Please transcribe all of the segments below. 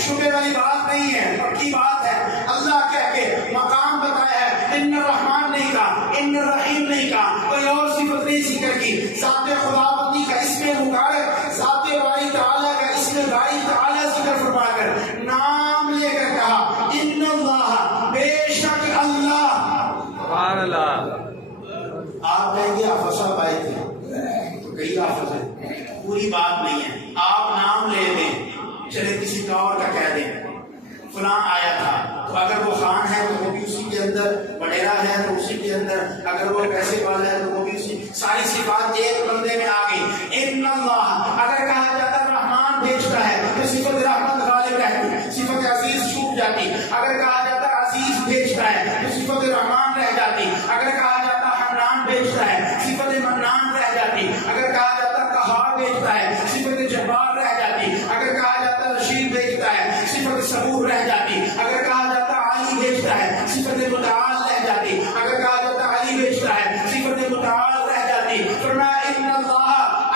شبے والی بات نہیں ہے، پکی بات ہے۔ اللہ کہہ کے مقام بتایا ہے، ان الرحمن نہیں کہا، ان الرحیم نہیں کہا، کوئی اور صفت نہیں ذکر کی۔ ذات خداوندی کا اسم مبارک، ذات باری تعالیٰ کا اسم باری تعالیٰ ذکر فرما کر نام لے کر کہا ان اللہ، بے شک اللہ۔ سبحان اللہ۔ آپ کہیں گے آفس آپ آئے تھے تو کئی آفس ہے، پوری بات نہیں ہے۔ آپ نام لے دیں، چلے کسی کا اور کا کہہ دیں فلاں آیا تھا، تو اگر وہ خان ہے تو وہ بھی اسی کے اندر، وڈیرا ہے تو اسی کے اندر، اگر وہ پیسے والا ہے تو وہ بھی اسی، ساری صفات ایک بندے میں آ گئی۔ ان اللہ، اگر کہا جاتا رحمان بھیجتا ہے تو صفت رحمت غالب رہتی، صفت عزیز چھوٹ جاتی۔ اگر کہا جاتا عزیز بھیجتا ہے تو صفت رحمان رہ جاتی۔ اگر کہا جاتا حنان بھیجتا ہے صفت منان رہ جاتی۔ اگر کہا جاتا قہار بھیجتا ہے صفت جبار رہ جاتی۔ اگر کہا جاتا رشید بھیجتا ہے صفت صبور رہ جاتی۔ اگر کہا جاتا علی بھیجتا ہے صفت متعال رہ جاتی۔ اگر کہا جاتا علی بھیجتا ہے صفت متعال رہ جاتی۔ فرمایا ان اللہ،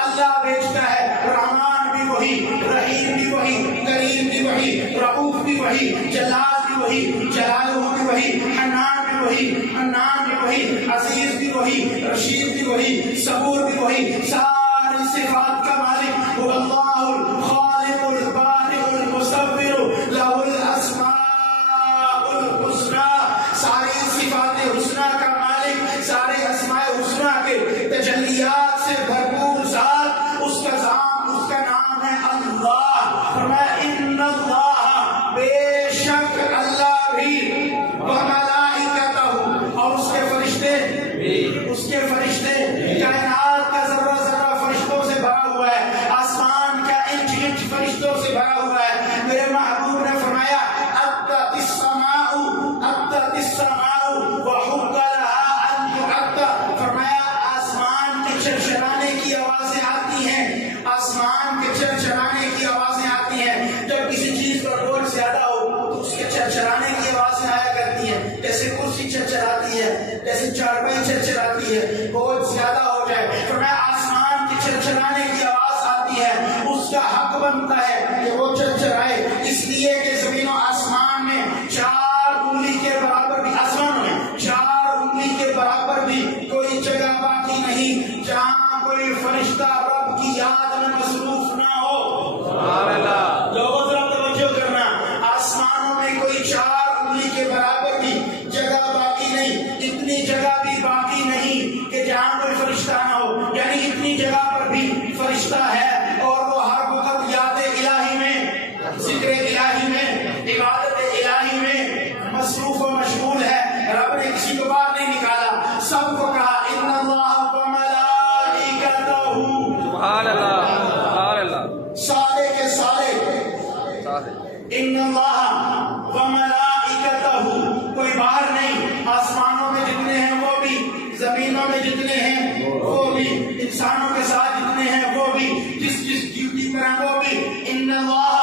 اللہ بھیجتا ہے، رحمان بھی وہی، رحیم بھی وہی، کریم بھی وہی، رؤوف بھی وہی، جلال بھی وہی، جلالہ بھی وہی، حنان بھی وہی، منان بھی وہی، عزیز بھی وہی، رشید بھی وہی، صبور بھی وہی۔ ساری صفات کا مالک هو اللہ الخالق البارئ المصور لہ الاسماء الحسنی۔ ساری صفات حسنی کا مالک، سارے اسماء حسنی کے تجلیات سے بھرپور ذات، اس کا نام ہے اللہ۔ فرمایا ان اللہ، بے شک اللہ بھی، وملائکتہ، اور اس کے فرشتے، اس کے فرشتے، کائنات کا ذرہ ذرہ فرشتوں سے بھرا ہوا ہے، آسمان کا انچ انچ فرشتوں سے بھرا ہوا ہے۔ میرے محبوب نے فرمایا عدت السماء، عدت السماء وحق لها ان تعد۔ فرمایا آسمان کے چرچرانے کی آوازیں آتی ہیں، آسمان کے چرچرانے کی آوازیں آتی ہیں۔ جب کسی چیز پر بوجھ زیادہ ہو تو اس کے چرچرانے کی آوازیں آیا کرتی ہیں، جیسے کرسی چرچراتی ہے، جیسے چارپائی چرچراتی ہے، بوجھ زیادہ ہو جائے۔ فرمایا آسمان کے چرچرانے کی آواز آتی ہے، اس کا حق بنتا ہے کہ وہ چرچرائے، اس لیے کہ زمین و آسمان میں 4 انگلی کے برابر بھی، آسمان میں 4 انگلی کے برابر بھی کوئی جگہ باقی نہیں جہاں کوئی فرشتہ رب کی یاد میں مصروف نہ ہو۔ سبحان اللہ۔ لوگوں ذرا توجہ کرنا، آسمانوں میں کوئی 4 انگلی کے برابر بھی جگہ باقی نہیں، اتنی جگہ بھی باقی نہیں کہ جہاں کوئی فرشتہ نہ ہو، یعنی اتنی جگہ پر بھی فرشتہ ہے، اور وہ ہر وقت یاد الہی میں، ذکر الہی میں، عبادت الہی میں مصروف و مشغول ہے۔ رب نے کسی کو باہر نہیں نکالا، سب کو کہا ان اللہ وملائکتہ، سبحان اللہ، سبحان اللہ۔ سارے کے سارے ان اللہ وملائکتہ، کوئی باہر نہیں، آسمانوں میں جتنے ہیں وہ بھی، زمینوں میں جتنے ہیں وہ بھی، انسانوں کے ساتھ جتنے ہیں وہ بھی، جس ڈیوٹی پر ہیں وہ بھی۔ ان اللہ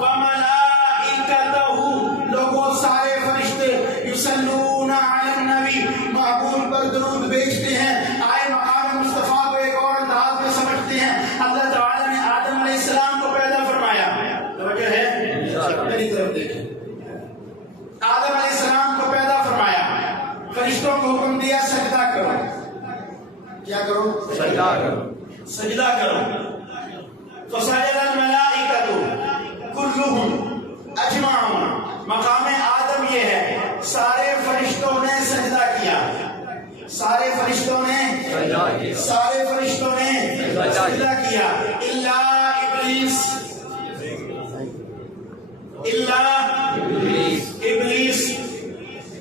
وملائکتہ، لوگوں سارے فرشتے، یصلون علی النبی، محبوب پر درود بھیجتے ہیں۔ آئے مقام مصطفیٰ کو ایک اور انداز میں سمجھتے ہیں۔ اللہ تعالیٰ نے آدم علیہ السلام کو پیدا فرمایا، توجہ ہے میری طرف دیکھیں، آدم علیہ السلام کو پیدا فرمایا، فرشتوں کو حکم دیا سجدہ کرو، کیا کرو؟ سجدہ کرو، سجدہ کرو۔ فسجد الملائکۃ کلھم اجمعون، مقام آدم یہ ہے، سارے فرشتوں نے سجدہ کیا، سارے فرشتوں نے سجدہ کیا، الا ابلیس،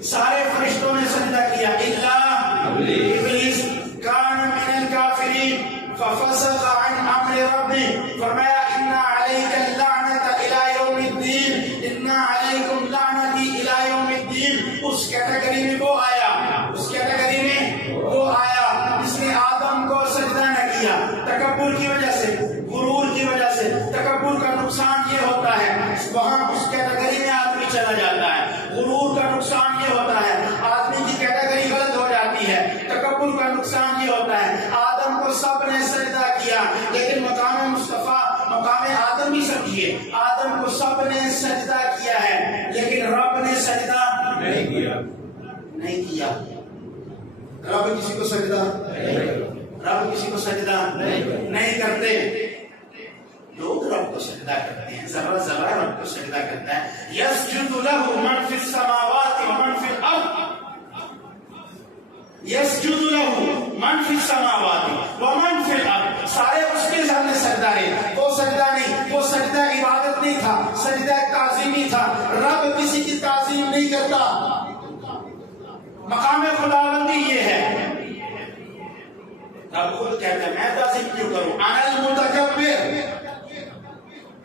سارے فرشتوں نے سجدہ کیا، الا ابلیس کان من الکافرین ففسق عن امر ربہ۔ فرمایا ان علیک اللعنۃ الی یوم الدین، ان علیکم لعنتی الی یوم الدین۔ اس کیٹیگری میں وہ آیا، اس کیٹیگری میں وہ آیا جس نے آدم کو سجدہ نہ کیا، تکبر کی وجہ سے، غرور کی وجہ سے۔ تکبر کا نقصان یہ ہوتا ہے، وہاں اس کیٹیگری میں آدمی چلا جاتا ہے۔ غرور کا نقصان یہ ہوتا ہے، آدمی کی کیٹیگری غلط ہو جاتی ہے۔ تکبر کا نقصان یہ ہوتا ہے، آدم کو سب نے سجدہ کیا، لیکن مقام مصطفیٰ، مقام آدم ہی سمجھیے، آدم کو کو سب نے سجدہ کیا ہے لیکن رب نے سجدہ نہیں کیا. نہیں کیا. رب کسی کو سجدہ رب کسی کو سجدہ نہیں کرتے. لوگ رب کو سجدہ کرتے ہیں. ذرا ذرا رب کو سجدہ کرتا ہے. یسجد له من فی السماوات ومن فی الارض. یسجد له من فی السماوات ومن فی الارض. سارے اس کے سامنے سجدہ ہے. وہ سجدہ نہیں، وہ سجدہ عبادت نہیں تھا، سجدہ تعظیمی تھا. رب کسی کی تعظیم نہیں کرتا. مقام خداوندی یہ ہے. رب خود کہتا ہے میں تعظیم کیوں کروں؟ انا المتکبر.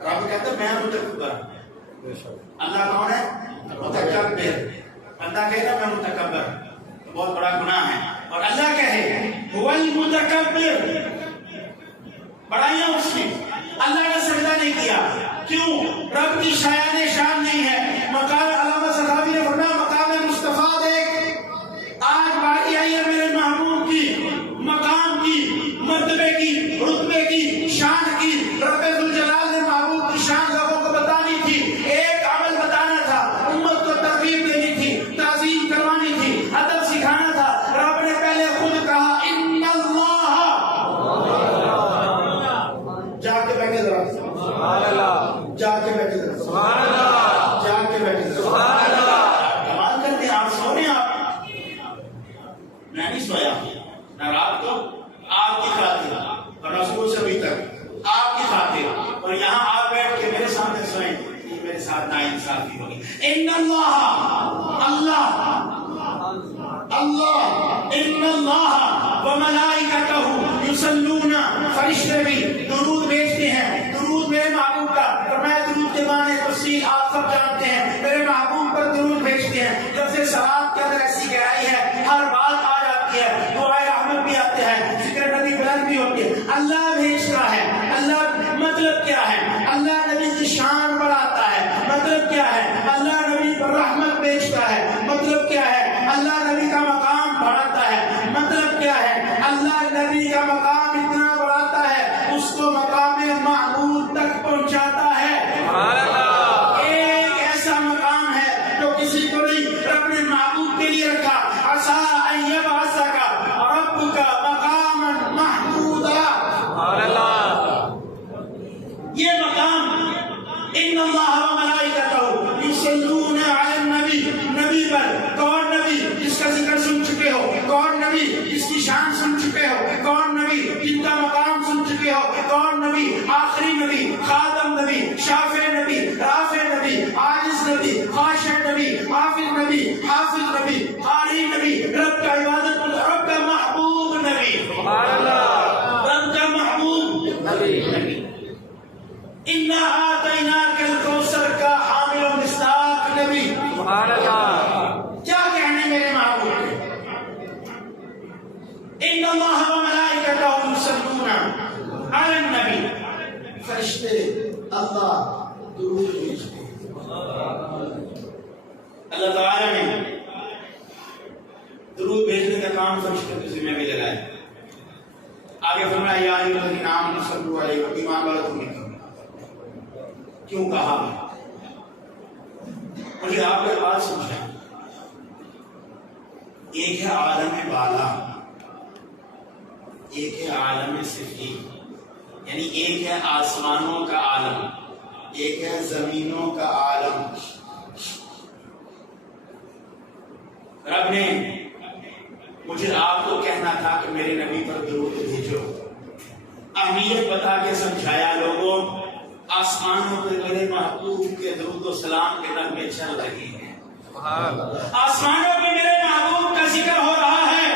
رب کہتا ہے میں متکبر. اللہ کون ہے؟ متکبر. بندہ کہے گا میں متکبر تو بہت بڑا گناہ ہے. اور اللہ کہے هو المتکبر، بڑائیاں اس کی. اللہ نے سجدہ نہیں کیا. کیوں؟ رب کی شایان شان نہیں ہے. مقام علامہ صحابی نے فرمایا مقام مصطفیٰ دیکھ، آج باری آئی ہے میرے محبوب کی، مقام کی، مرتبے کی، رتبے کی، شان کی. رب ذوالجلال نے محبوب کی شان لوگوں کو بتانی تھی. ایک عمل بتانا تھا، امت کو ترغیب دینی تھی، تعظیم کروانی تھی، ادب سکھانا تھا. رب نے پہلے خود کہا ان اللہ. جا کے بیٹھے ذرا، سبحان اللہ. جا کے بیٹھے ذرا، سبحان اللہ. جا کے بیٹھے ذرا. سبحان اللہ. کمال کرتے ہیں. آپ سو رہے ہیں. آپ میں نہیں سویا نہ رات کو. آپ کی خاطر اور صبح سے ابھی تک آپ کی خاطر. اور یہاں آپ بیٹھ کے میرے سامنے سوئیں، یہ میرے ساتھ ناانصافی ہوگی. ان اللہ، اللہ اللہ، ان اللہ وملائکتہ یصلون. فرشتے بھی درود بھیجتے ہیں. درود میرے محبوب کا. فرمایا درود کے معنی تفصیل آپ سب جانتے ہیں. میرے محبوب پر درود بھیجتے ہیں. جب سے صلوات کے اندر ایسی گہرائی ہے، ہر بات آ جاتی ہے، دعائے رحمت بھی آتے ہیں، ذکر نبی بلند بھی ہوتی ہے. اللہ بھیجتا ہے. اللہ مطلب کیا ہے؟ اللہ نبی کی شان بڑھاتا ہے. مطلب کیا ہے؟ اللہ نبی پر رحمت بھیجتا ہے. مطلب کیا ہے؟ اللہ نبی کا مقام بڑھاتا ہے. مطلب کیا ہے؟ اللہ نبی کا مقام اتنا بڑھاتا ہے اس کو مقام محمود تک پہنچاتا ہے. سبحان اللہ. ایک ایسا مقام ہے جو کسی کو نہیں، رب نے محبوب کے لیے رکھا. عسیٰ ان یبعثک ربک مقاما محمودا. سبحان اللہ. یہ مقام ان اللہ وملائکتہ یصلون علی النبی. نبی پر. کون نبی؟ جس کا ذکر سن چکے ہو. کون نبی؟ جس کی شان سن چکے ہو. کون نبی؟ جن کا مقام سن چکے ہو. کون نبی؟ آخری نبی، خاتم نبی، شافع نبی، رافع نبی، عاجز نبی، خاشع نبی، حافظ نبی، حافظ نبی، قاری نبی. رب کا عبادت، رب کا محبوب نبی. سبحان اللہ. رب کا محبوب نبی. اِنَّا آتَيْنَاكَ الْكَوْثَرَ کا حامل و مصداق نبی. سبحان اللہ. کیا کہنے میرے محبوب کے؟ ان اللہ وملائکتہ یصلون علی النبی. فرشتے اللہ درود بھیجتے ہیں. اللہ تعالی نے درود بھیجنے کا کام فرشتوں کے ذمہ میں لگایا. آگے فرمایا یا ایھا الذین آمنوا صلوا علیہ وسلم. ایمان والو تم نے کیوں کہا؟ مجھے آپ نے بات سمجھا. ایک ہے عالم بالا، ایک ہے عالم سفلی. یعنی ایک ہے آسمانوں کا عالم، ایک ہے زمینوں کا عالم. رب نے مجھے آپ کو کہنا تھا کہ میرے نبی پر درود بھیجو. اہمیت بتا کے سمجھایا. لوگوں آسمانوں پہ میرے محبوب کے درود و سلام کے نغمے چل رہے ہیں. آسمانوں پہ میرے محبوب کا ذکر ہو رہا ہے.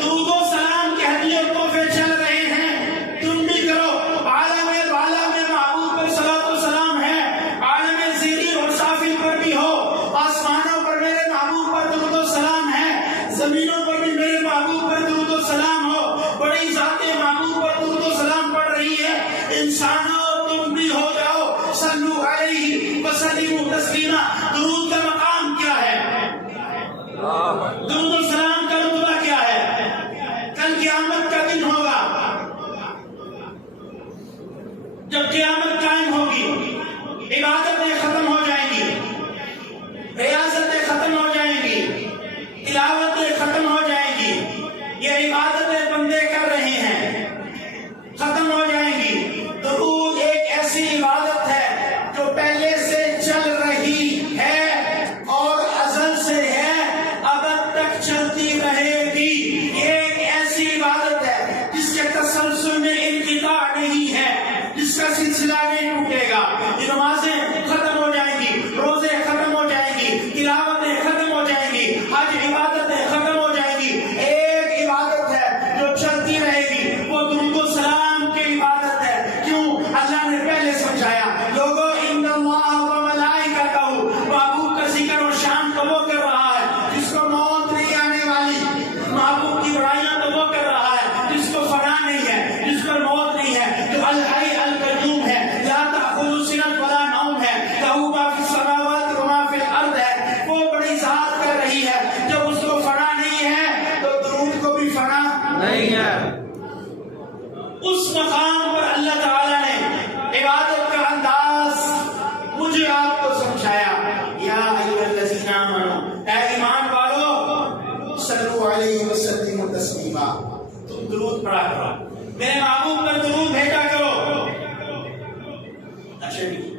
درود و سلام کے ہدیے و تحفے چل رہے ہیں. تم بھی کرو. عالم بالا میں محبوب پر صلوات و سلام ہے. عالم زیری اور سافل پر بھی ہو. آسمانوں پر میرے محبوب پر درود و سلام ہے. زمینوں پر بھی میرے محبوب پر درود و سلام ہو. بڑی ذات محبوب پر درود و سلام پڑھ رہی ہے. انسانوں تم بھی ہو جاؤ. صلو علیہ وسلموا تسلیما. درود کا مقام کیا ہے؟ درود و سلام کا رتبہ کیا ہے؟ کل قیامت کا دن ہوگا جب قیامت قائم ہوگی. عبادتیں ختم ہو جائیں گی، ریاستیں ختم ہو جائیں گی، تلاوتیں ختم ہو جائیں گی، یہ عبادتیں بندے کر رہے ہیں ختم ہو جائیں گی۔ درود ایک ایسی عبادت ہے جو پہلے سے چل رہی ہے اور ازل سے ہے، ابد تک چلتی رہے گی۔ یہ ایک ایسی عبادت ہے جس کے تسلسل میں انقطاع نہیں ہے، جس کا سلسلہ نہیں ٹوٹے گا۔ یہ نمازیں ختم ہو جائیں گی، روزے ختم ہو جائیں گی، تلاوتیں ختم ہو جائیں گی، حج عبادتیں ختم ہو جائیں گی۔ ایک عبادت ہے جو چلتی رہے گی، وہ درود و سلام کی عبادت ہے۔ کیوں؟ اللہ نے پہلے سمجھایا، لوگوں ان اللہ و ملائکتہ، محبوب کا ذکر اور شان تو وہ کر رہا ہے جس کو موت نہیں آنے والی، محبوب کی برائیاں تو وہ کر رہا ہے جس کو فنا نہیں ہے، جس پر موت نہیں ہے، جو الحی القیوم ہے، لا تأخذہ سنۃ ولا نوم ہے، لہ ما فی السماوات و ما فی الارض ہے۔ وہ بڑی ذات کر رہی ہے، جب اس کو فنا نہیں ہے تو درود کو بھی فنا نہیں ہے۔ اس مقام پر اللہ تعالیٰ نے عبادت کا انداز مجھے آپ کو سمجھایا۔ یا ایھا الذین آمنوا، اے ایمان والو، صلوا علیہ وسلموا تسلیما، تم درود پڑھا کرو، میرے محبوب پر درود بھیجا کرو۔ اچھا جی،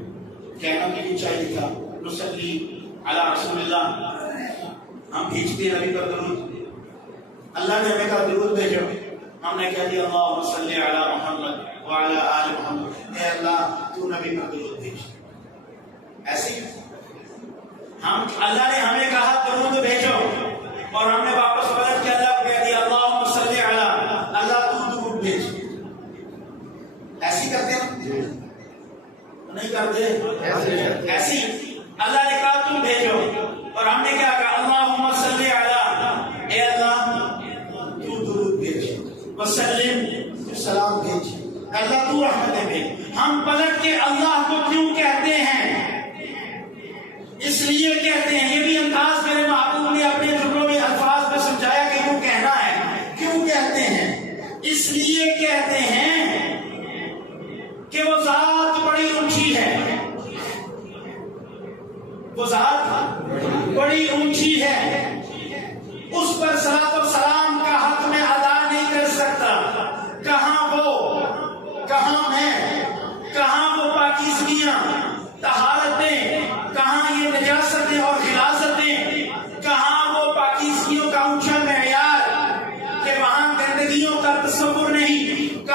کہنا بھی نہیں چاہیے تھا نصلی علی رسول اللہ، ہم بھیجتے ہیں نبی پر درود، اللہ نے ہمیں کہا درود بھیجو، ہم نے کہہ دیا اللہم صلی علی محمد وعلی آل محمد، اے اللہ تو نبی پر درود بھیج۔ ایسے ہی ہم اللہ نے ہمیں کہا درود بھیجو اور ہم نے واپس پلٹ کے اللہ کو کہہ دیا اللہم صلی علی، اللہ تو درود بھیج۔ ایسی کرتے ہیں نہیں کرتے؟ ایسی اللہ نے کہا تم بھیجو اور ہم نے کیا کہا اللہم صلی علی، اے اللہ تو درود بھیج، وسلم سلام بھیج، اللہ تو رحمتیں بھیج۔ ہم پلٹ کے اللہ کو کیوں کہتے ہیں؟ اس لیے کہتے ہیں، یہ بھی انداز میرے محبوب نے اپنے جملوں میں الفاظ میں سمجھایا کہ کیوں کہنا ہے، کیوں کہتے ہیں۔ اس لیے کہتے ہیں کہ وہ ذات بڑی اونچی ہے، وہ ذات بڑی اونچی ہے، اس پر صلاۃ و سلام کا حق میں ادا نہیں کر سکتا۔ کہاں وہ، کہاں میں، کہاں وہ پاکیزگیاں، طہارتیں، کہاں یہ نجاستیں اور غلاظتیں، کہاں وہ پاکیزگیوں کا اونچا معیار کہ وہاں گندگیوں کا تصور نہیں،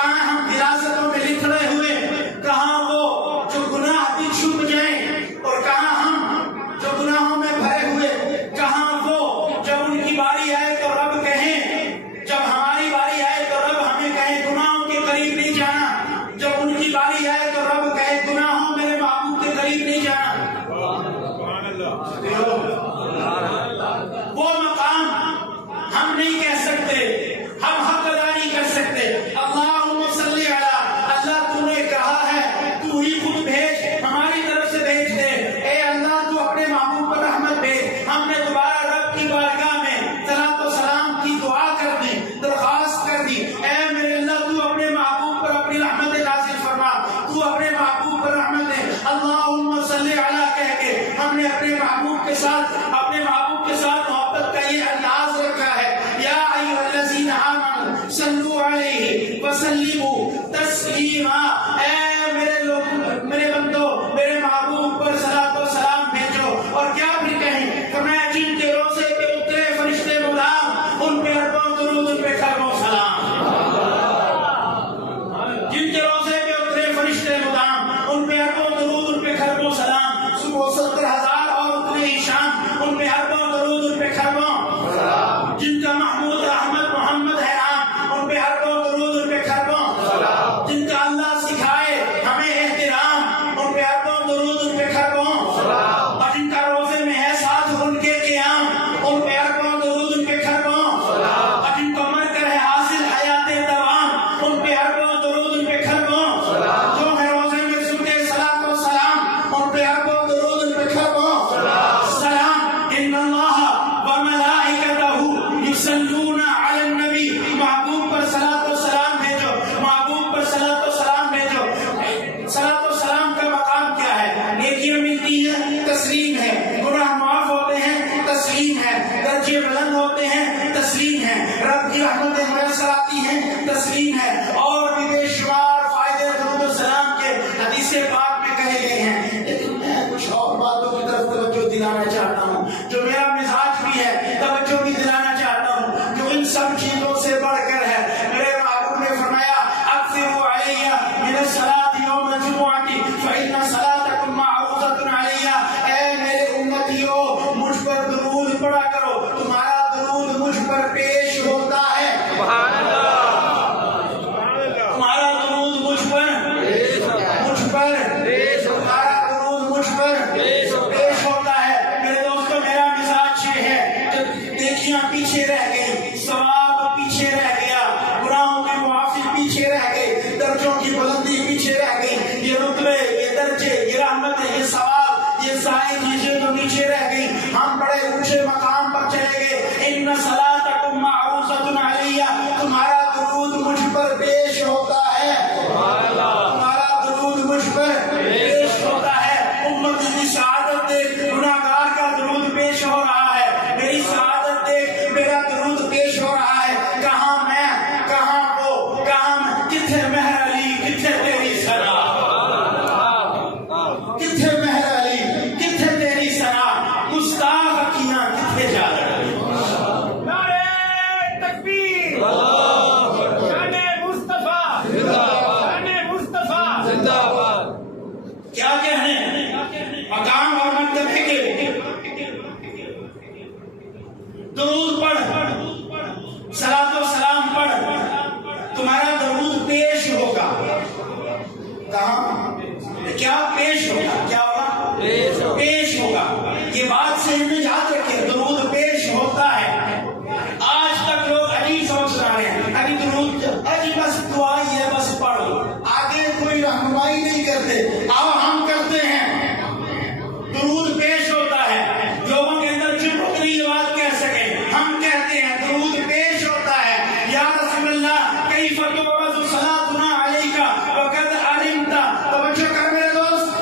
بنائی چیزیں تو نیچے رہ گئی، ہم بڑے اونچے مقام پر چلے گئے. ان صلاتکم معروضۃ علیہ، تمہارا درود مجھ پر پیش ہوتا ہے، تمہارا درود مجھ پر پیش ہوتا ہے. امت کی سعادت دیکھ، گناہگار کا درود پیش ہو رہا ہے، میری سعادت دیکھ، میرا درود پیش ہو رہا ہے. کہاں میں، کہاں وہ، کہاں میں، کتھے مہر علی، کتھے تیری ثنا، کتھے مہر علی، کتھے تیری ثنا، گستاخ اکھیاں کتھے جا رہی. نعرہ تکبیر، شان مصطفیٰ، شان مصطفیٰ زندہ باد. کیا کہنے مقام اور مرتبے کے. درود پڑھ، صلاۃ و سلام پڑھ، تمہارا درود پیش ہوگا. کہاں، کیا پیش ہوگا، کیا ہوگا، پیش ہوگا. یہ بات سے ہمیں یاد رکھے، درود پیش ہوتا ہے. آج تک لوگ عجیب سمجھ رہے ہیں، ابھی درود ابھی بس دعا ہی ہے، بس پڑھو، آگے کوئی رہنمائی نہیں کرتے. اب ہم کرتے ہیں، درود پیش ہوتا ہے. لوگوں کے اندر چپکری یہ بات کہہ سکیں، ہم کہتے ہیں درود پیش ہوتا ہے. یا رسول اللہ کیف تعرض صلاتنا علیک وقد علمت. توجہ کر میرے دوست،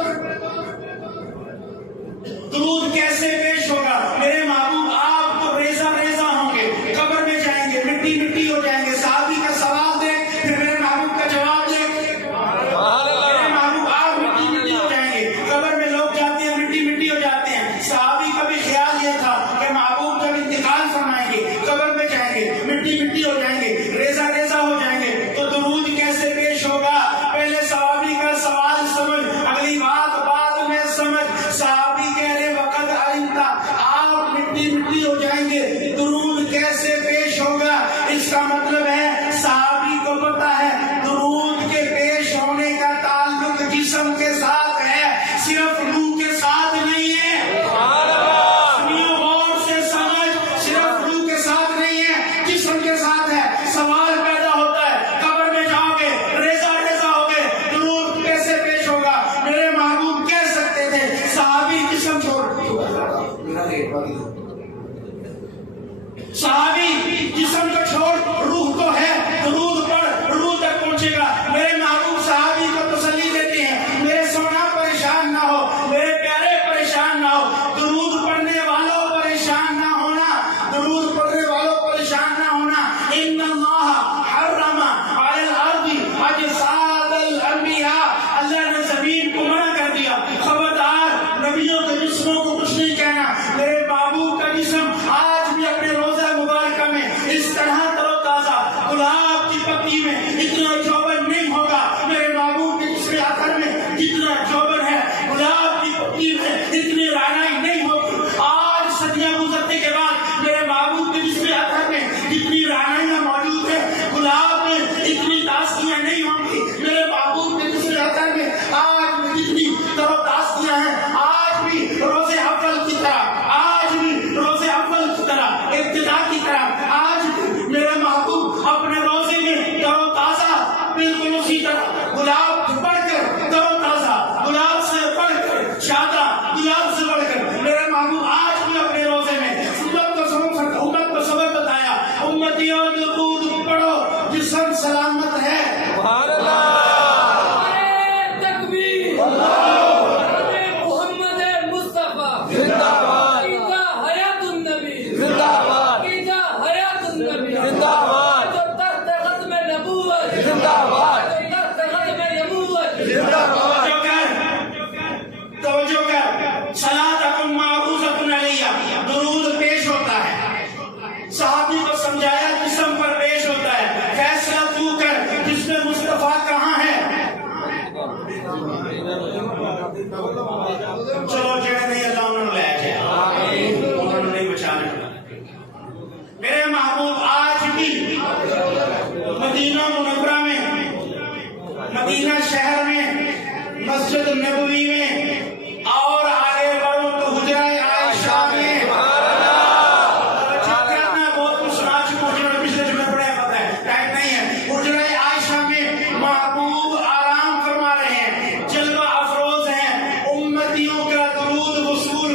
درود کیسے پیش ہوگا؟ میرے محبوب آپ تو ریزہ ریزہ ہوں گے، قبر میں جائیں گے، مٹی مٹی ہو جائیں گے. صحابی کا سوال دیکھ، پھر میرے محبوب کا جواب دیکھ. میرے محبوب آپ مٹی مٹی ہو جائیں گے، قبر میں لوگ جاتے ہیں مٹی مٹی ہو جاتے ہیں. صحابی کا بھی خیال یہ تھا کہ محبوب جب انتقال فرمائیں گے، قبر میں جائیں گے، مٹی مٹی ہو جائیں گے، ریزہ ریزہ ہو جائیں گے. تو درود کیسے پیش ہوگا؟ پہلے صحابی کا سوال سمجھ، اگلی بات بعد میں سمجھ. صحابی کہہ رہے وقت علمتا، آپ مٹی مٹی ہو جائیں گے، درود کیسے پیش ہوگا؟ اس کا مطلب ہے صحابی کو پتا ہے درود کے پیش ہونے کا تعلق جسم کے ساتھ ہے، صرف روح کے ساتھ نہیں ہے. سنیو غور سے سمجھ، صرف روح کے ساتھ نہیں ہے، جسم کے ساتھ ہے. سوال پیدا ہوتا ہے، قبر میں جاؤ گے، ریزہ ریزہ ہو گے، درود کیسے پیش ہوگا؟ میرے محبوب کہہ سکتے تھے صحابی جسم چھوڑ، صحابی جسم کو چھوڑ، روح تو ہے، درود پڑھ، روح تک پہنچے گا. میرے محبوب صحابی کو تسلی دیتے ہیں، میرے سونا پریشان نہ ہو، میرے پیارے پریشان نہ ہو، درود پڑھنے والوں پریشان نہ ہونا، درود پڑھنے والوں پریشان نہ ہونا. ان اللہ حرم علی الارض اجساد الانبیاء، اللہ نے زمین کو منع کر دیا، خبردار نبیوں کے جسموں کو کچھ نہیں کہنا. میرے محبوب کا جسم آج بھی اپنے روزہ مبارکہ میں اس طرح تر و تازہ، گلاب کی پتی میں اتنا جوبن نہیں ہوگا. میرے محبوب کے جسم اثر میں جتنا جوبن ہے، گلاب کی پتی میں اتنی رعنائی نہیں ہوگی. آج صدیاں گزرنے کے بعد میرے محبوب کے جسم اثر میں جتنی رعنائیاں موجود ہیں، گلاب میں اتنی تازگیاں نہیں ہوں گی. میرے محبوب کے جسم اثر میں آج بھی جتنی تر و تازگیاں ہیں، آج بھی روز اول کی طرح، آج بھی روز اول کی طرح، ابتدا کی طرح، آج بھی میرے محبوب اپنے روزے میں تر و تازہ، بالکل اسی طرح گلاب بڑھ کر تر و تازہ، گلاب سے بڑھ کر شادہ، گلاب سے بڑھ کر میرے محبوب آج بھی اپنے روزے میں امت کو سبق بتایا، امتیوں درود پڑھو، جسم سلامت ہے. تکبیر، محمد مصطفیٰ زندہ باد، حیات النبی زندہ باد، حیات النبی زندہ باد، جو تحت ختم نبوت، زندہ باد، جو تحت ختم نبوت. زندہ باد. توجہ کر، صلاتکم معروضۃ علیہ، درود پیش ہوتا ہے. صحابی کو سمجھایا جسم پر پیش ہوتا ہے. فیصلہ تو کر، جسم مصطفیٰ کہاں ہے؟ چلو جگہ نہیں، اللہ انہوں نے لے جائے، انہوں نے نہیں بچانا. میرے محبوب آج بھی مدینہ منورہ میں، مدینہ شہر میں، مسجد نبوی میں، اور آگے بڑھو تو حجرہ عائشہ میں. بہت کچھ سنا چکا ہوں، پچھلے جمعے پڑھے پتہ ہے، ٹائم نہیں ہے. حجرہ عائشہ میں محبوب آرام فرما رہے ہیں، جلوہ افروز ہیں، امتیوں کا درود وصول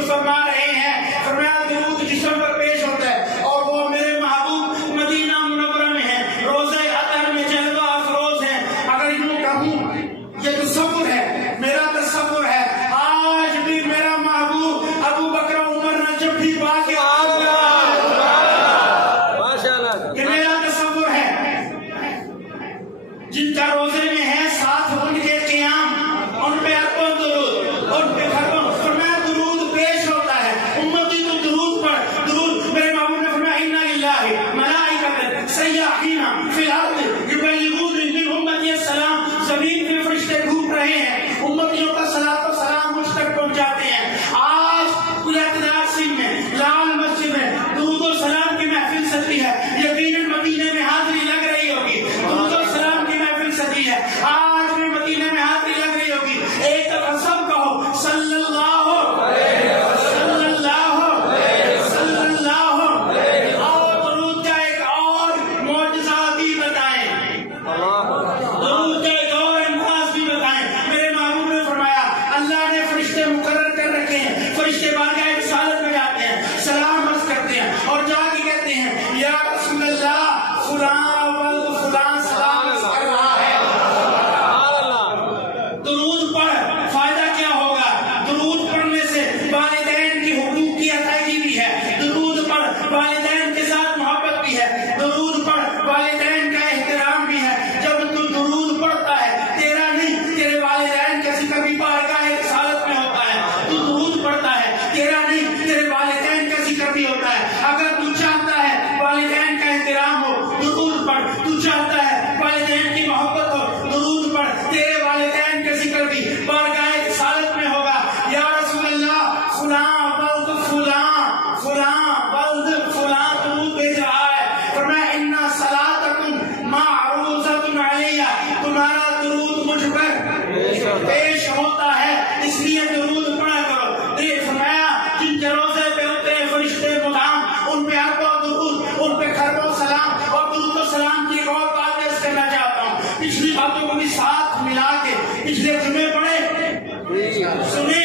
سنی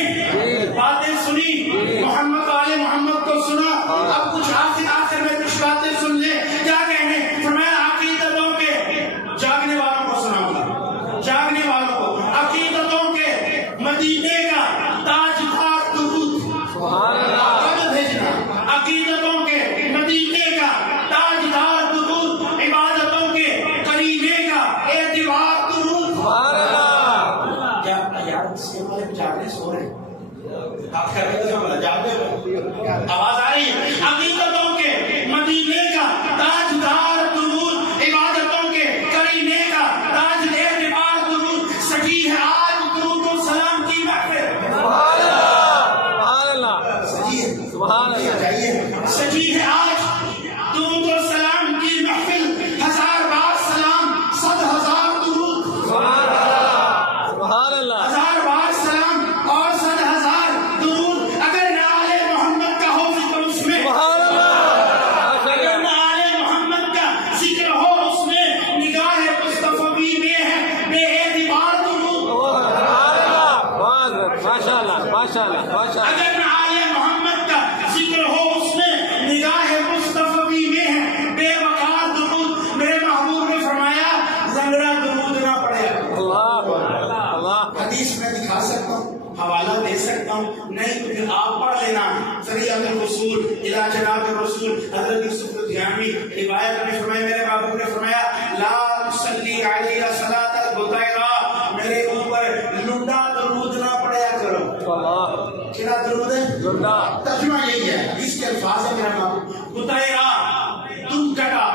باتیں سنی محمد والے محمد کو سنا. اب کچھ آخر میں کچھ باتیں سن لیں. کیا کہیں گے؟ فرمایا عقیدتوں کے جاگنے والوں کو سناؤں گا. جاگنے والوں کو عقیدتوں کے مدینے کا تاجدار درود. سبحان اللہ. بھیجنا عقیدتوں کے مدینے کا تاجدار درود, عبادتوں کے کریمے کا اعتبار درود. سبحان اللہ. یار اس کے بارے میں جاگنے سو رہے آپ کر رہے ہیں جاگنے آواز آ رہی ہے. عقیدتوں کے مدینے کا تاجدار درود, عبادتوں کے کریمے کا تاج اعتبار درود. سجی ہے آج درود و سلام کی محفل. سبحان اللہ. سجی ہے سبحان اللہ. چاہیے سجی ہے آج درود و سلام کی محفل. 1000 بار سلام 100,000 درود. سبحان اللہ. سبحان اللہ. 1000 بار سلام اور 100,000 درود. اگر نہ آلے محمد کا ہو ذکر اس میں, سبحان اللہ. اگر نہ آلے محمد کا ذکر ہو اس میں, نگاہ مصطفی میں ہے بے اعتبار درود. سبحان اللہ. ماشاء اللہ. ماشاء اللہ. ماشاء اللہ. اگر نہ آلے محمد کا ذکر ہو اس میں, نگاہ مصطفی میں ہے بے وقار درود. میرے محبوب نے فرمایا زنگڑا درود نہ پڑے. اللہ. اللہ. حدیث میں دکھا سکتا ہوں, حوالہ دے سکتا ہوں, نہیں تو پھر آپ پڑھ لینا. ذریعۃ الرسول الی جناب الرسول حضرت یوسف الدھیانوی روایت میں فرمایا, میرے محبوب نے فرمایا لا تصلی علی صلاۃ البطیرہ, میرے اوپر لنڈا درود نہ پڑھیا کرو. اللہ. کیا درود ہے؟ لنڈا. ترجمہ یہی ہے, اس کے الفاظ ہے میرا محبوب. بطیرہ تم کٹا,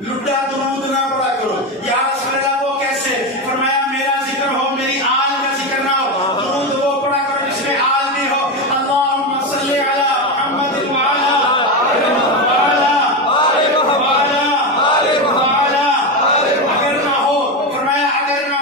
لنڈا درود نہ پڑھا کرو. یا رسول اللہ وہ کیسے؟ فرمایا میرا ذکر ہو, میری آل کا ذکر نہ ہو. درود وہ پڑھا کرو جس میں آل بھی ہو. اللہم صلی علی محمد وعلی اگر نہ ہو, فرمایا اگر نہ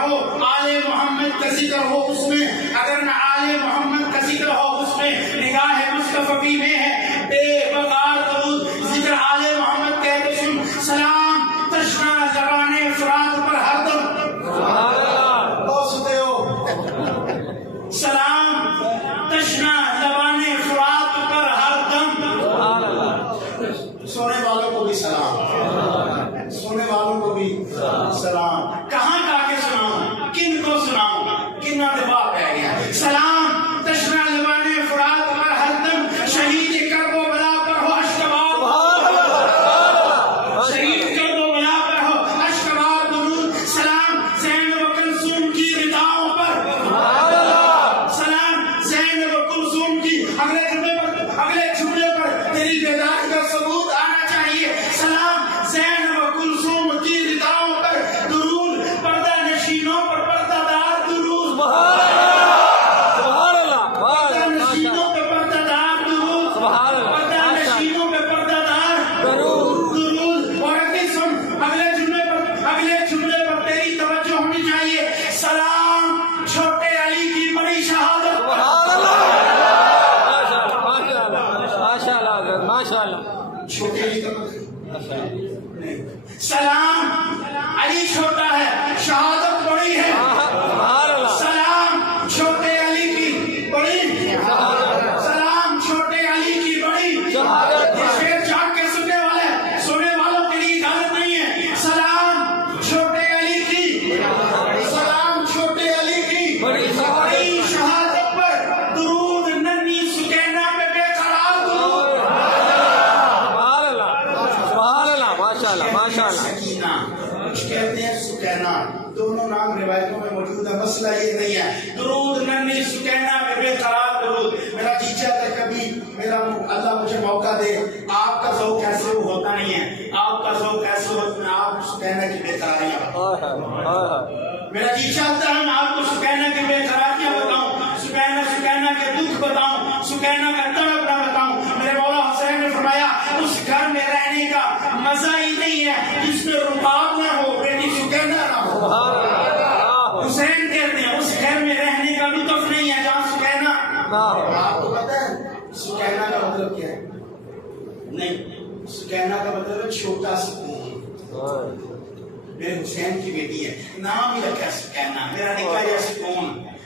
ہو آل محمد کا ذکر ہو اس میں, اگر نہ آل محمد کا ذکر ہو اس میں, نگاہ مصطفی میں ہے بے وقار درود. ذکر آل محمد کہہ تو سن, سلام تشنا زبان فرات پر ہر دم. سبحان اللہ. بہت سنتے ہو, سلام تشنا زبان فرات پر ہر دم. سبحان اللہ. سونے والوں کو بھی سلام, سونے والوں کو بھی سلام. کہاں جا کے سناؤں, کن کو سناؤں, کن دباغ رہ گیا. سلام تشنا زبان فرات پر ہر دم, شہید کرب و بلا پر ہو اشکبار. شہید کرب و بلا پر ہو اشکبار درود. سلام زینب و کلثوم کی رداؤں پر. سلام زینب و کلثوم کی. اگلے جملے پر تیری بیداری کا ثبوت آنا چاہیے. سلام زینب و کلثوم کی رداؤں پر درود. پردہ نشینوں پر پردہ دار درود. سبحان اللہ. پردہ نشینوں پہ پردہ دار درود. سبحان اللہ. پردہ نشینوں پہ پردہ دار درود. اور اگلی سن, اگلے جملے پر تیری توجہ ہونی چاہیے. سلام چھوٹے علی کی بڑی شہادت. سبحان اللہ. ماشاء اللہ. ماشاء اللہ. ماشاء اللہ. چھوٹے علی کا نہیں. سلام علی چھوٹا ہے, شہادت بڑی ہے. سبحان اللہ. سلام چھوٹے علی کی بڑی, سلام چھوٹے علی کی بڑی شہادت. یہ شعر جان کے سننے والوں کے لیے اجازت نہیں ہے. سلام چھوٹے علی کی, سلام چھوٹے علی کی بڑی بڑی شہادت پر درود. ننھی سکینہ پہ بے قرار درود. سبحان اللہ. سبحان اللہ. ماشاء اللہ. ماشاء اللہ. سکینہ, کچھ کہتے ہیں سکینہ, دونوں نام روایتوں میں موجود ہے. مسئلہ یہ نہیں ہے. درود ننھی سکینہ پہ بے قرار درود. میرا جی چاہتا ہے کبھی میرا اللہ مجھے موقع دے, آپ کا ذوق ایسے ہوتا نہیں ہے, آپ کا ذوق ایسے ہوتا ہے, آپ سکینہ کی بے قراریاں. میرا جی چاہتا ہے میں آپ کو سکینہ کی بے قراریاں بتاؤں, سکینہ کے دکھ بتاؤں, سکینہ کا تڑپنا بتاؤں. میرے مولا حسین نے فرمایا اس گھر میں رہنے کا مزہ ہی نہیں ہے جس میں رباب نہ ہو, بیٹی سکینہ نہ ہو. حسین کہتے ہیں اس گھر میں رہنے کا لطف نہیں ہے جہاں سکینہ. آپ کو پتہ ہے سکینہ کا مطلب کیا ہے؟ نہیں, سکینہ کا مطلب ہے چھوٹا سکون. میرے حسین کی بیٹی ہے, نام ہی رکھا سکینہ, میرا نکاح یا سکون.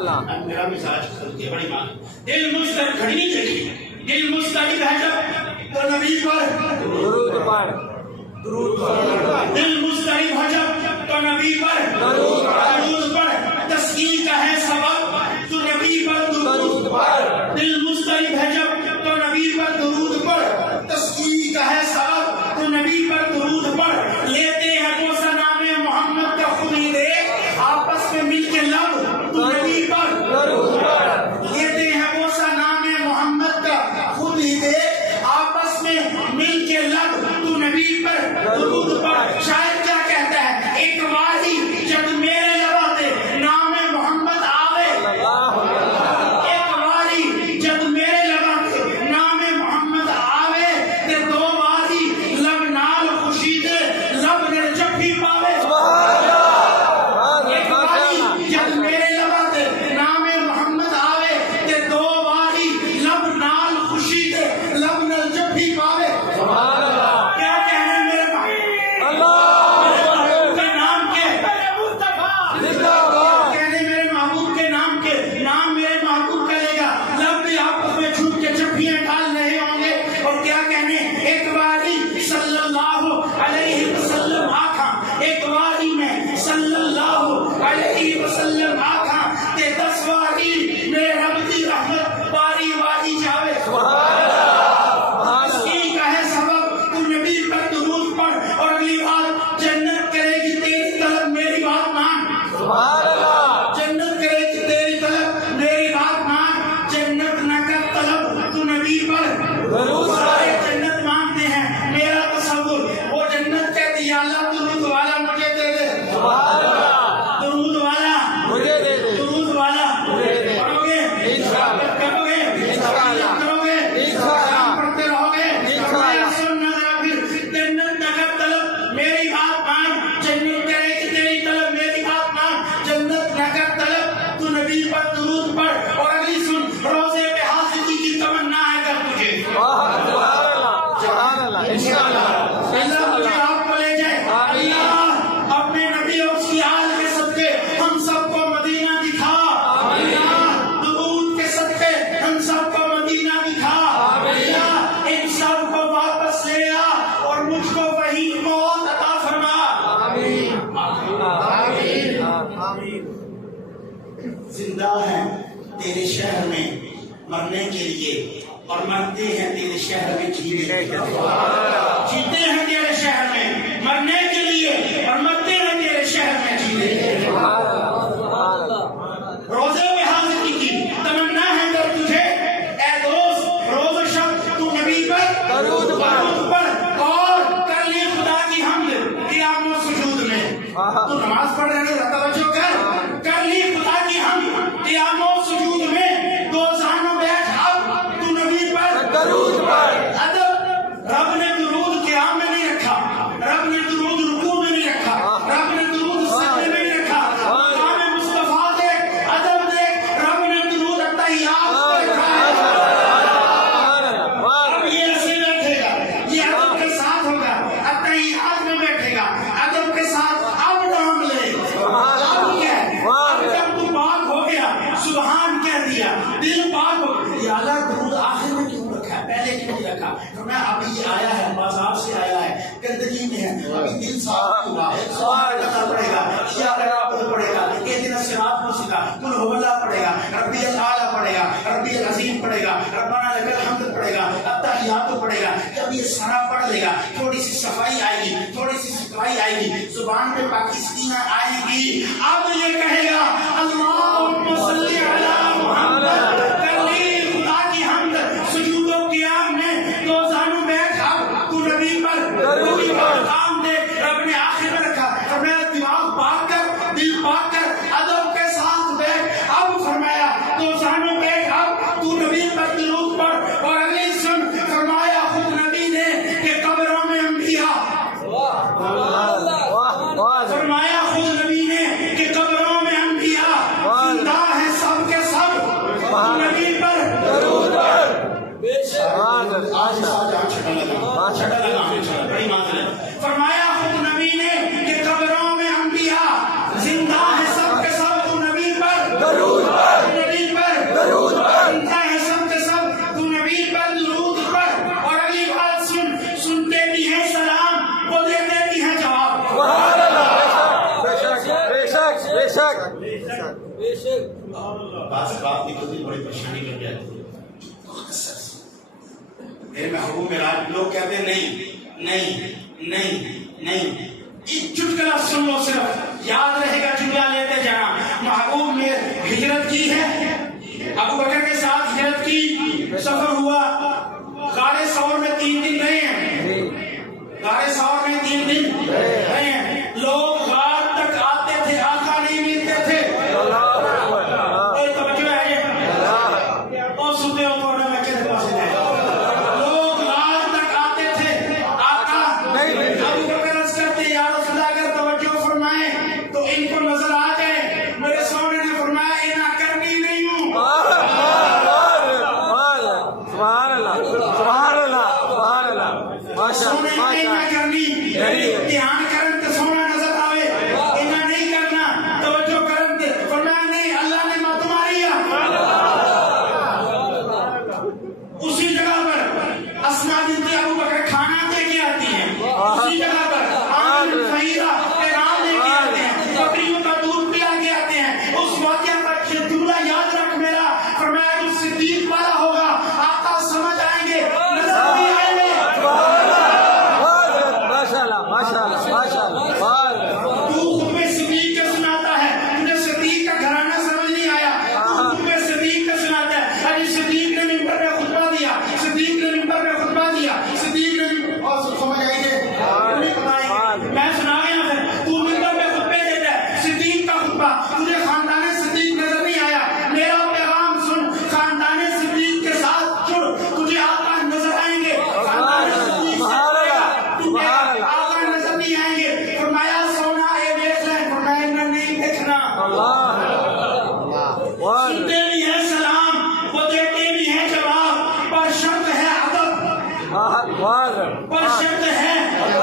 اللہ اب میرا مزاج کھل گیا بڑی بات دل مسترب گھڑی نہیں چلی دل مسترب ہے جب تو نبی پر درود پڑھ دل مسترب ہے جب تو نبی پر درود پڑھ تسکین کا ہے سبب تو نبی پر درود پڑھ دل مسترب ہے جب تو نبی پر درود پڑھ تسکین کا ہے سبب تو نبی پر درود پڑھ لیتے ہیں بوسہ نام محمد کا خود ہی دے آپس میں مل کے لب تو نبی پر درود پڑھ لیتے ہیں بوسہ نام محمد کا خود ہی دے آپس میں مل کے لب تو نبی پر درود پڑھ شاید کیا کہتا ہے ایک وادی جب میرے لبوں پہ نام محمد آوے ایک وادی جب میرے لبوں پہ نام محمد آوے تے دو وادی لب نال خوشی دے لب نے جب بھی پاوے ایک وادی جب میرے لبوں پہ نام محمد آوے تے دو وادی لب نال خوشی دے لب نے جب بھی پاوے کیا کہنے میرے بھائی کے نام کے کہنے میرے محبوب کے نام کے نام میرے محبوب کرے گا لب بھی آپس میں چھوٹ کے چپیاں ڈال رہے ہوں گے اور کیا کہنے ایک باری صلی اللہ علیہ وسلم آکھاں ایک باری میں صلی اللہ علیہ وسلم آکھاں تے 10 باری میرے رب دی رحمت باری باری جاوے تسکین کا ہے سبب تو نبی پر درود پڑھ اور اگلی بات جنت کرے گی تیری طلب میری بات مان جنت کرے گی تیری طلب میری بات مان جنت نہ کر طلب تو نبی پر سارے جنت مانگتے ہیں میرا تصور وہ جنت کہتی یا اللہ درود والا مجھے دے دے درود والا مجھے دے دے درود والا پڑھو گے کرو گے کرو گے پڑھتے رہو گے سننا ذرا پھر جنت نہ کر طلب میری بات مان جنت کرے گی تیری طلب میری بات مان جنت نہ کر طلب تو نبی پر درود پڑھ اور اگلی سن روزے پہ حاضری کی تمنا ہے کر تجھے اللہ مجھے آپ کو لے جائے اللہ اپنے نبی اور اس کی آل کے صدقے ہم سب کو مدینہ دکھا اللہ درود کے صدقے ہم سب کو مدینہ دکھا اللہ ان سب کو واپس لے آ اور مجھ کو وہی موت عطا فرما زندہ ہیں تیرے شہر میں مرنے کے لیے اور مرتے ہیں تیرے شہر میں جینے کے لیے جیتے ہیں تیرے شہر میں مرنے کے لیے اور مرتے ہیں تیرے شہر میں جینے کے لیے روزے میں حاضری کی تمنا ہے کر تجھے اے دوست روز شب تو نبی پر درود پڑھ اور کر لی خدا کی حمد قیام و سجود میں تو نماز پڑھ رہے ہیں توجہ کر لی خدا کی حمد قیام و سجود میں دو زانوں بیٹھ اب تو نبی پر درود پڑھ ادب رب نے درود قیام میں نہیں رکھا رب نے درود رکوع میں نہیں رکھا رب نے درود سجدے میں نہیں رکھا مقام مصطفیٰ دیکھ ادب دیکھ رب نے درود التحیات میں رکھا اب یہ ایسے بیٹھے گا یہ ادب کے ساتھ ہوگا التحیات میں بیٹھے گا ادب کے ساتھ اب نام لے اب کیا ہے اب جب تو پاک ہو گیا سبحان کہہ دیا دل پاک ہو گیا یا اللہ درود آخر میں کیوں رکھا ہے پہلے کیوں نہیں رکھا فرمایا ابھی یہ آیا ہے بازار سے آیا ہے گندگی میں ہے ابھی دل صاف ہوا سبحان اللہ پڑے گا یا اللہ پڑے گا یہ دن صراط مسیحا قل هو اللہ پڑے گا ربی الاعلی پڑے گا ربی العظیم پڑے گا ربنا لک الحمد پڑے گا التحیات پڑے گا جب یہ سارا پڑھ لے گا تھوڑی سی صفائی آئے گی تھوڑی سی صفائی آئے گی زبان پہ پاکی سکینہ آئے گی اب یہ کہے گا اللہم صلی علی محمد کر لی خدا کی حمد سجود و قیام میں دو زانوں بیٹھ اب تو نبی پر درود پڑھ کام دے رب نے آخر میں رکھا فرمایا دماغ پاک کر دل پاک کر ادب کے ساتھ بیٹھ اب فرمایا دو زانوں بیٹھ اب تو نبی پر درود پڑھ اور اگلی سن فرمایا خود نبی نے کہ قبروں میں انبیاء فرمایا خود نبی نے کہ قبروں میں انبیاء زندہ ہیں سب کے سب نبی پر درود پڑھ فرمایا خود نبی نے کہ قبروں میں انبیاء زندہ ہیں سب کے سب نبی پر درود پڑھ بعض بات نکلتی بڑی پریشانی کر جاتی ہے. میرے محبوب میرا لوگ کہتے ہیں نہیں نہیں نہیں نہیں, ایک چٹکلا سن لو, صرف یاد رہے گا, جملہ لیتے جانا. محبوب نے ہجرت کی ہے, ابو بکر کے ساتھ ہجرت کی, سفر ہوا, غار ثور میں 3 دن رہے ہیں, غار ثور میں 3 دن رہے ہیں. لوگ غار تک آتے تھے, آقا نہیں ملتے تھے. کوئی توجہ ہے اور سنتے ہو تو میں کہنے پاس جائے. لوگ غار تک آتے تھے, آقا ابو بکر عرض کرتے یا رسول اللہ اگر توجہ فرمائیں تو ان کو نظر آ جائے. میرے سونے نے فرمایا انہاں کرنی نہیں ہوں. سبحان اللہ سبحان اللہ سبحان اللہ ماشاء اللہ کرنی دھیان کرن تے سونا نظر آوے, انہاں نہیں کرنا, توجہ کرن تے فرمایا نہیں اللہ نے مت ماری. اسی جگہ پر اسماء بنت ابو بکر کھانا دے کے آتی ہیں, اسی جگہ پر عامر فہیرہ پیغام دے کے آتے ہیں, بکریوں کا دودھ پلا کے آتے ہیں. اس واقعہ کا جملہ یاد رکھ میرا, فرمایا جو صدیق والا ہوگا آقا سمجھ آئیں گے, نظر بھی آئیں گے. ماشاء اللہ ماشاء اللہ ماشاء اللہ. تو خطبے صدیق کا سناتا ہے, تجھے صدیق کا گھرانہ سمجھ نہیں آیا, تو خطبے صدیق کا سناتا ہے. ابھی صدیق نے ممبر پہ خطبہ دیا, صدیق نے ممبر پہ خطبہ دیا, صدیق نے اور سمجھ آئی ہے نہیں بتائیں, میں سنا گیا پھر تو ممبر پہ خطبے دیتا ہے, صدیق کا خطبہ, تجھے خاندان صدیق نظر نہیں آیا. میرا پیغام سن, خاندان صدیق کے ساتھ جڑ, تجھے آقا نظر آئیں گے. خاندان صدیق تجھے آقا نظر نہیں آئیں گے. فرمایا سونا یہ دیکھ لیں, فرمایا نہیں دیکھنا. سنتے بھی ہیں سلام, وہ دیتے بھی ہیں جواب, پر شرط ہے ادب, پر شرط ہے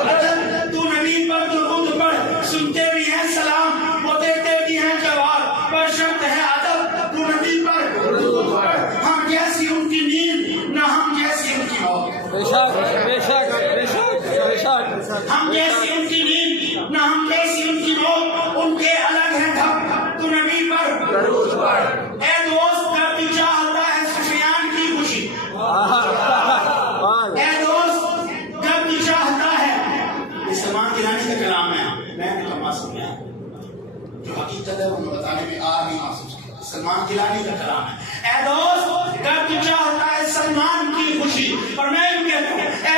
ادب. تو نبی پر درود پڑھ, سنتے بھی ہیں سلام, وہ دیتے بھی ہیں جواب, پر شرط ہے ادب. تو نبی پر درود پڑھ, ہم جیسی ان کی نیند نہ ہم جیسی ان کی موت. بے شک بے شک بے شک بے شک. ہم جیسی ان کی نیند نہ ہم جیسی ان کی موت, ان کے الگ ہیں ڈھب. تو نبی پر درود پڑھ. اے دوست کر تو چاہتا ہے سفیان کی خوشی, اے دوست کر تو چاہتا ہے. سلمان گیلانی کا کلام ہے, میں نے کما سمجھا, جو حقیقت ہے وہ بتانے میں آ نہیں محسوس کیا. سلمان گیلانی کا کلام ہے, اے دوست کر تو چاہتا ہے سلمان کی خوشی, اور میں بھی کہتا ہوں اے